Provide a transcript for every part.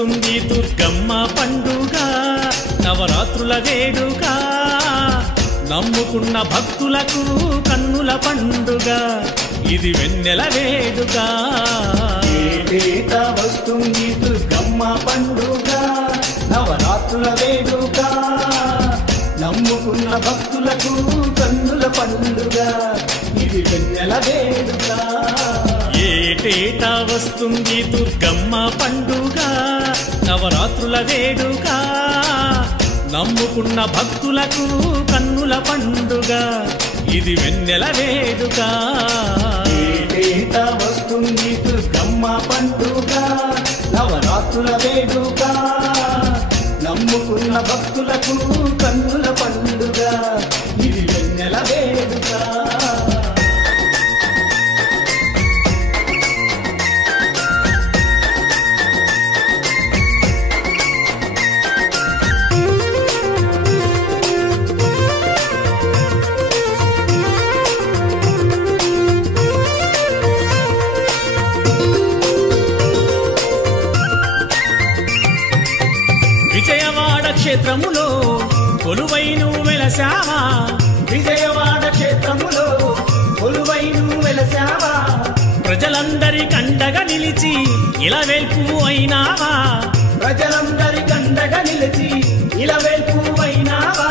వస్తుంది దుర్గమ్మ పండుగ నవరాత్రుల వేడుక నమ్ముకున్న భక్తులకు కన్నుల పండుగ ఇది వెన్నెల వేడుక ఏటేటా వస్తుంది దుర్గమ్మ పండుగ నవరాత్రుల వేడుక నమ్ముకున్న భక్తులకు కన్నుల పండుగ ఇది వెన్నెల వేడుక ఏటేటా వస్తుంది దుర్గమ్మ పండుగ నవరాత్రుల వేడుక నమ్ముకున్న భక్తులకు కన్నుల పండుగ ఇది వెన్నెల వేడుక ఏటేటా వస్తుంది దుర్గమ్మ పండుగ నవరాత్రుల వేడుక నమ్ముకున్న భక్తులకు కన్నుల పండుగ ఇది వెన్నెల వేడుక విజయవాడ క్షేత్రములో కొలువైను వెలసావా విజయవాడ క్షేత్రములో కొలువైను వెలసావా ప్రజలందరి కండగా నిలిచి ఇలవేల్పు అయినావా ప్రజలందరి కండగా నిలిచి ఇలవేల్పు అయినావా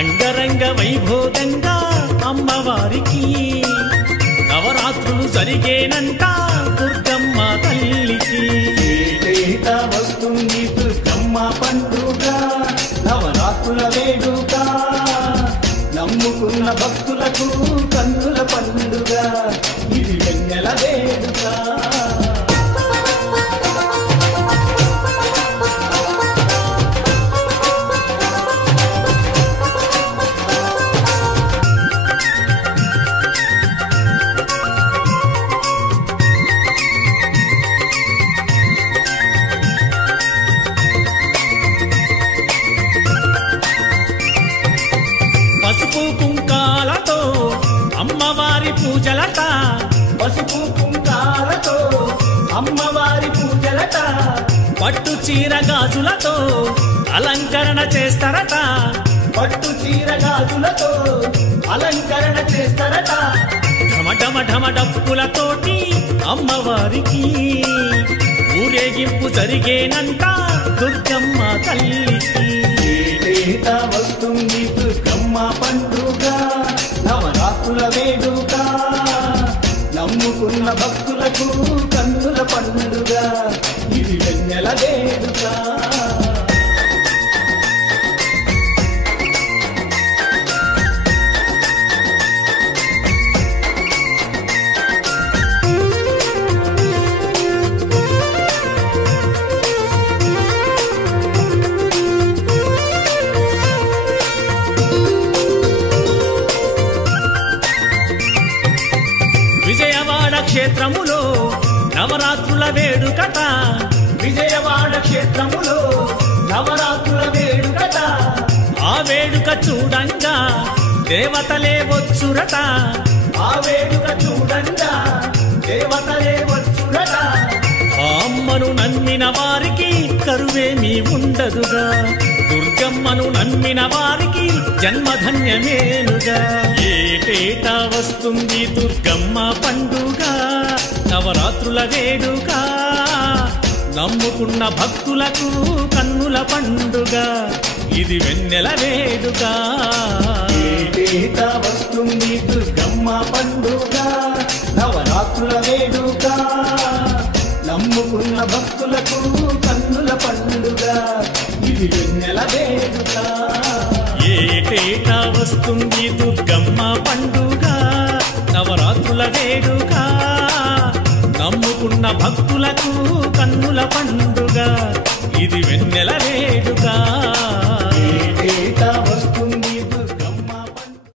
అంగరంగ వైభోగంగా అమ్మవారికి నవరాత్రులు జరిగేనంట దుర్గమ్మ తల్లికి ఏటేటా వస్తుంది దుర్గమ్మ పండుగ నవరాత్రుల వేడుక నమ్ముకున్న భక్తులకు కన్నుల పండుగ ఇది వెన్నెల వేడుక పసుపు కుంకాలతో అమ్మవారి పూజలట పసుపు కుంకాలతో అమ్మవారి పూజలట పట్టు చీర గాజులతో అలంకరణ చేస్తారట పట్టు చీర గాజులతో అలంకరణ చేస్తారట ఢమ ఢమ డప్పులతోటి అమ్మవారికి ఊరేగింపు జరిగేనంట దుర్గమ్మ తల్లికి ఏటేటా వస్తుంది దుర్గమ్మ పండుగ నవరాత్రుల వేడుక నమ్ముకున్న భక్తులకు కన్నుల పండుగ ఇది వెన్నెల వేడుక విజయవాడ క్షేత్రములో నవరాత్రుల వేడుకట విజయవాడ క్షేత్రములో నవరాత్రుల వేడుకట ఆ వేడుక చూడంగా దేవతలే వచ్చురట ఆ వేడుక చూడంగా దేవతలే వచ్చురట ఆ అమ్మను నమ్మిన వారికి కరువేమీ ఉండదుగా దుర్గమ్మను నమ్మిన వారికి జన్మధన్యమేనుగా ఏటేటా వస్తుంది దుర్గమ్మ పండుగ నవరాత్రుల వేడుక నమ్ముకున్న భక్తులకు కన్నుల పండుగ ఇది వెన్నెల వేడుక ఏటేటా వస్తుంది దుర్గమ్మ పండుగ నవరాత్రుల వేడుక నమ్ముకున్న భక్తులకు కన్నుల పండుగ ఇది వెన్నెల వేడుక ఏటేటా వస్తుంది దుర్గమ్మ పండుగ నవరాత్రుల వేడుక నమ్ముకున్న భక్తులకు కన్నుల పండుగ ఇది వెన్నెల వేడుక ఏటేటా